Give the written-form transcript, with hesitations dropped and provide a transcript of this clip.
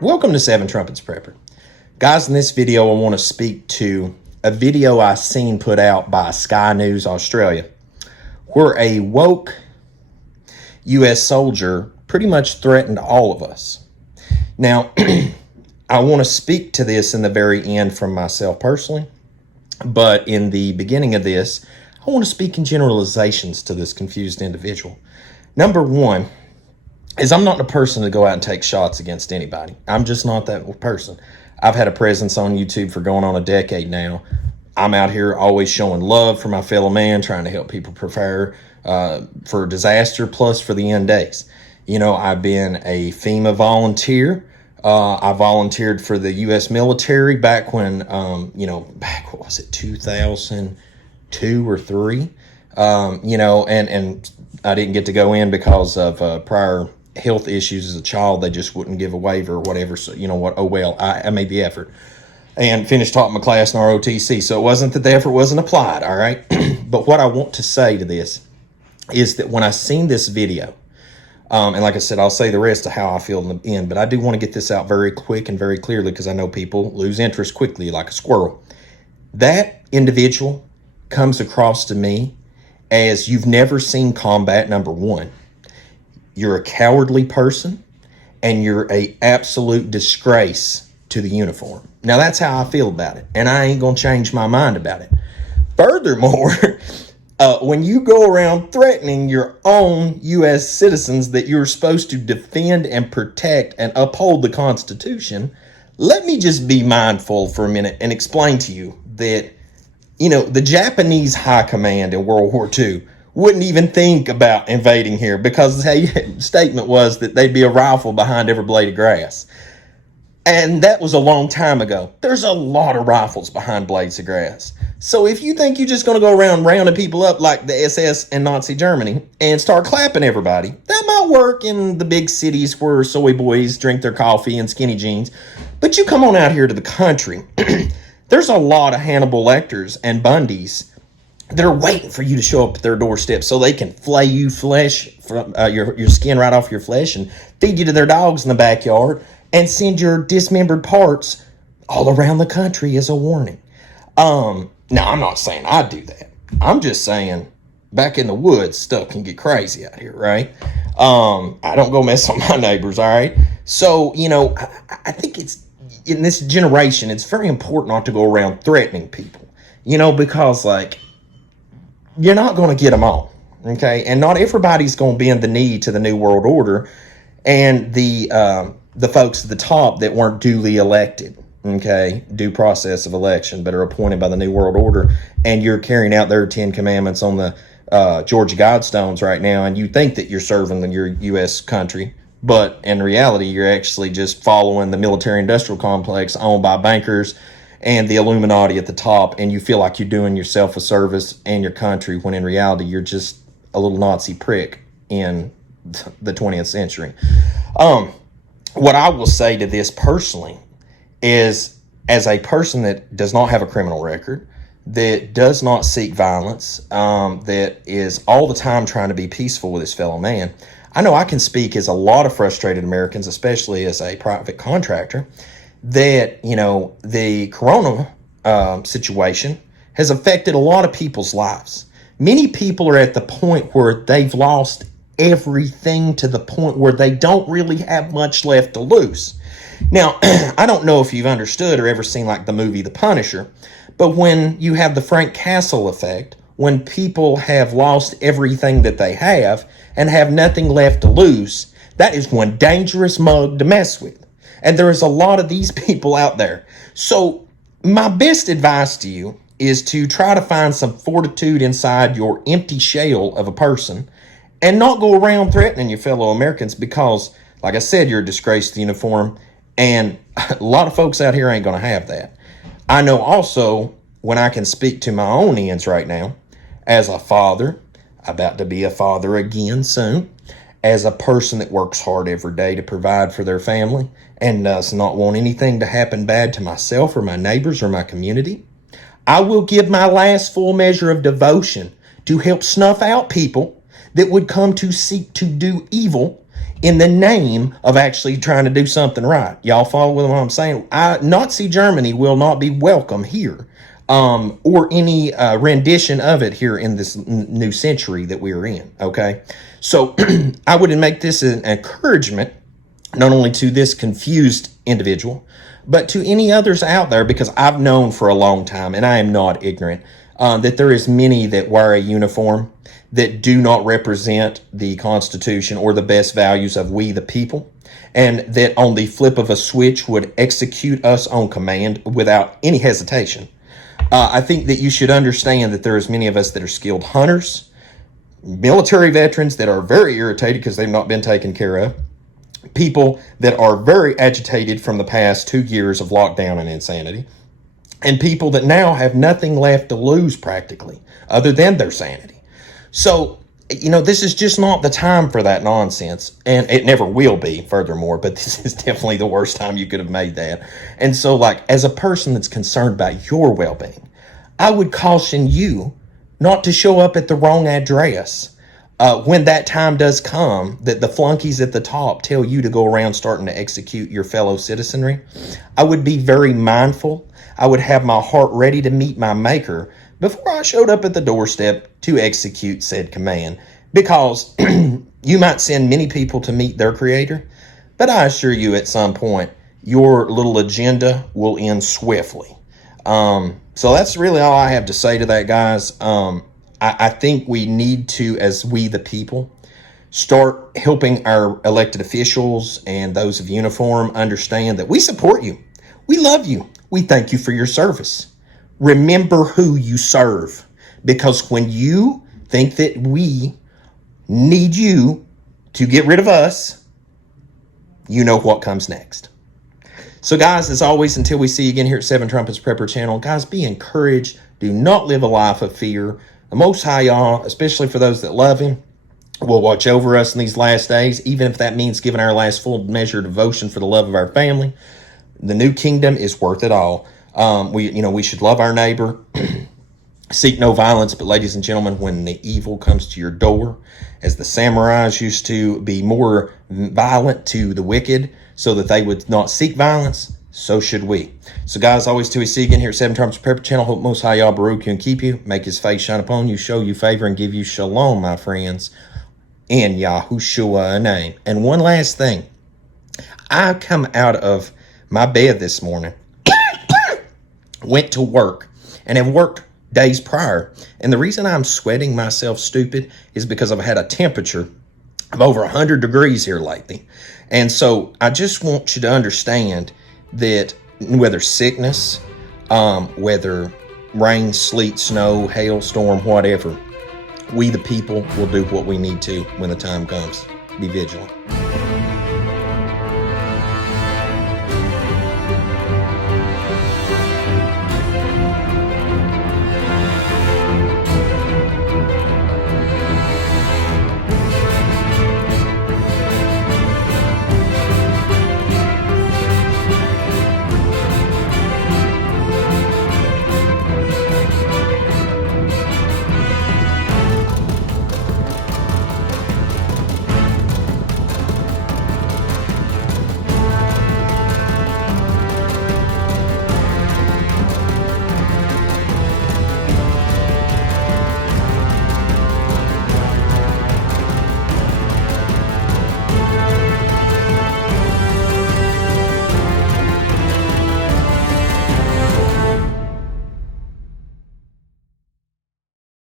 Welcome to Seven Trumpets Prepper. Guys, in this video, I want to speak to a video I seen put out by Sky News Australia, where a woke U.S. soldier pretty much threatened all of us. Now, I want to speak to this in the very end from myself personally, but in the beginning of this, I want to speak in generalizations to this confused individual. Number one is I'm not the person to go out and take shots against anybody. I'm just not that person. I've had a presence on YouTube for going on a decade now. I'm out here always showing love for my fellow man, trying to help people prepare for disaster, plus for the end days. You know, I've been a FEMA volunteer. I volunteered for the U.S. military back when, back, what was it, 2002 or 3? And I didn't get to go in because of prior health issues as a child. They just wouldn't give a waiver or whatever. So, you know what? Oh, well, I made the effort and finished taught my class in ROTC. So it wasn't that the effort wasn't applied. All right. But what I want to say to this is that when I seen this video, and like I said, I'll say the rest of how I feel in the end, but I do want to get this out very quick and very clearly because I know people lose interest quickly like a squirrel. That individual comes across to me as you've never seen combat, number one. You're a cowardly person, and you're a absolute disgrace to the uniform. Now, that's how I feel about it, and I ain't going to change my mind about it. Furthermore, when you go around threatening your own U.S. citizens that you're supposed to defend and protect and uphold the Constitution, let me just be mindful for a minute and explain to you that, you know, the Japanese high command in World War II wouldn't even think about invading here because the statement was that they'd be a rifle behind every blade of grass. And that was a long time ago. There's a lot of rifles behind blades of grass. So if you think you're just going to go around rounding people up like the SS and Nazi Germany and start clapping everybody, that might work in the big cities where soy boys drink their coffee and skinny jeans. But you come on out here to the country, there's a lot of Hannibal Lecters and Bundys that are waiting for you to show up at their doorstep so they can flay you flesh from your skin right off your flesh and feed you to their dogs in the backyard and send your dismembered parts all around the country as a warning. Now, I'm not saying I do that. I'm just saying back in the woods, stuff can get crazy out here, right? I don't go mess with my neighbors, all right? So, you know, I think it's in this generation, it's very important not to go around threatening people, you know, because, like, you're not going to get them all, okay? And not everybody's going to bend the knee to the New World Order and the folks at the top that weren't duly elected, okay? Due process of election, but are appointed by the New World Order, and you're carrying out their 10 commandments on the Georgia Guidestones right now, and you think that you're serving your U.S. country, but in reality, you're actually just following the military-industrial complex owned by bankers and the Illuminati at the top, and you feel like you're doing yourself a service and your country, when in reality, you're just a little Nazi prick in the 20th century. What I will say to this personally is, as a person that does not have a criminal record, that does not seek violence, that is all the time trying to be peaceful with his fellow man, I know I can speak as a lot of frustrated Americans, especially as a private contractor, that, you know, the corona situation has affected a lot of people's lives. Many people are at the point where they've lost everything to the point where they don't really have much left to lose. Now, I don't know if you've understood or ever seen like the movie The Punisher, but when you have the Frank Castle effect, when people have lost everything that they have and have nothing left to lose, that is one dangerous mug to mess with. And there is a lot of these people out there. So my best advice to you is to try to find some fortitude inside your empty shell of a person and not go around threatening your fellow Americans because, like I said, you're a disgrace to the uniform, and a lot of folks out here ain't going to have that. I know also, when I can speak to my own ends right now, as a father, about to be a father again soon, as a person that works hard every day to provide for their family and does not want anything to happen bad to myself or my neighbors or my community, I will give my last full measure of devotion to help snuff out people that would come to seek to do evil in the name of actually trying to do something right. Y'all follow what I'm saying? Nazi Germany will not be welcome here, or any rendition of it here in this new century that we are in, okay? So I would make this an encouragement, not only to this confused individual, but to any others out there, because I've known for a long time, and I am not ignorant, that there is many that wear a uniform that do not represent the Constitution or the best values of we the people, and that on the flip of a switch would execute us on command without any hesitation. I think that you should understand that there is many of us that are skilled hunters, military veterans that are very irritated because they've not been taken care of, people that are very agitated from the past 2 years of lockdown and insanity, and people that now have nothing left to lose practically other than their sanity. So, this is just not the time for that nonsense, and it never will be, furthermore, but this is definitely the worst time you could have made that. And so, as a person that's concerned about your well-being, I would caution you not to show up at the wrong address when that time does come that the flunkies at the top tell you to go around starting to execute your fellow citizenry. I would be very mindful. I would have my heart ready to meet my maker before I showed up at the doorstep to execute said command, because you might send many people to meet their creator, but I assure you at some point your little agenda will end swiftly. So that's really all I have to say to that, guys. I think we need to, as we the people, start helping our elected officials and those of uniform understand that we support you. We love you. We thank you for your service. Remember who you serve, because when you think that we need you to get rid of us, you know what comes next. So guys, as always, until we see you again here at Seven Trumpets Prepper channel, guys, be encouraged. Do not live a life of fear. The Most High, y'all, especially for those that love him, will watch over us in these last days, even if that means giving our last full measure of devotion for the love of our family. The new kingdom is worth it all. We should love our neighbor, seek no violence, but ladies and gentlemen, when the evil comes to your door, as the samurais used to be more violent to the wicked so that they would not seek violence, so should we. So guys, always till we see you again here at Seven Trumpets Prepper channel, hope Most High Yah Baruch you and keep you, make his face shine upon you, show you favor, and give you shalom, my friends, in Yahushua name. And one last thing, I come out of my bed this morning, went to work, and have worked days prior. And the reason I'm sweating myself stupid is because I've had a temperature of over 100 degrees here lately. And so I just want you to understand that whether sickness, whether rain, sleet, snow, hailstorm, whatever, we the people will do what we need to when the time comes. Be vigilant.